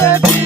Saturday.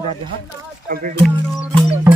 दे रहा है हां कंप्लीट